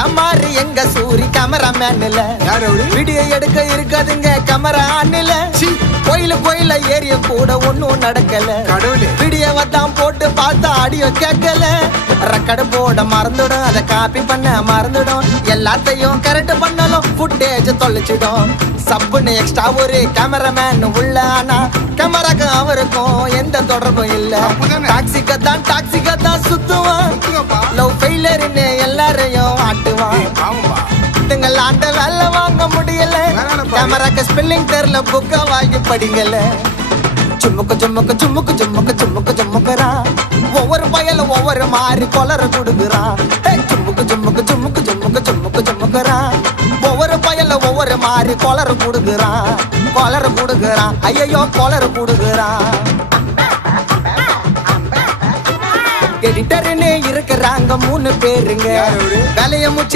டமாரு எங்க சூரி கேமராமேன்ல வீடியோ எடுக்க இருக்காதுங்க கேமரா ஆன்ல கோயில ஏரிய கூட ஒன்னும் நடக்கல வீடியோவை தான் போட்டு பார்த்தா ஆடியோ கேட்கல ரெக்கார்டு போட மறந்துடும் அதை காப்பி பண்ண மறந்துடும் எல்லாத்தையும் கரெக்ட் பண்ணாலும் ஃபுட்டேஜ் தொலைச்சிடும் சப்புன்னு எக்ஸ்ட்ரா ஒரு கேமராமேன் உள்ள ஆனா கேமராக்கு அவருக்கும் எந்த தொடர்பும் இல்ல டாக்ஸிக்க தான் சுத்துவான் லவ் ஃபெயிலர்னு எல்லாரையும் ஆட்டுவான் இதுங்களாண்ட வேலை வாங்க முடியல கேமராக்கு ஸ்பெல்லிங் தெரியல புக்க வாங்கி படிங்கல சும்முக்குறா ஒவ்வொரு பயல ஒவ்வொரு மாதிரி கொலர கொடுக்குறான் சும்முக்குறா ஒவ்வொரு பயல ஒவ்வொரு மாதிரி கொலர கொடுக்குறான் ஐயோ கொலர கொடுக்குறான் எடிட்டர்னு இருக்கிறாங்க 3 பேருங்க வேலைய முச்சு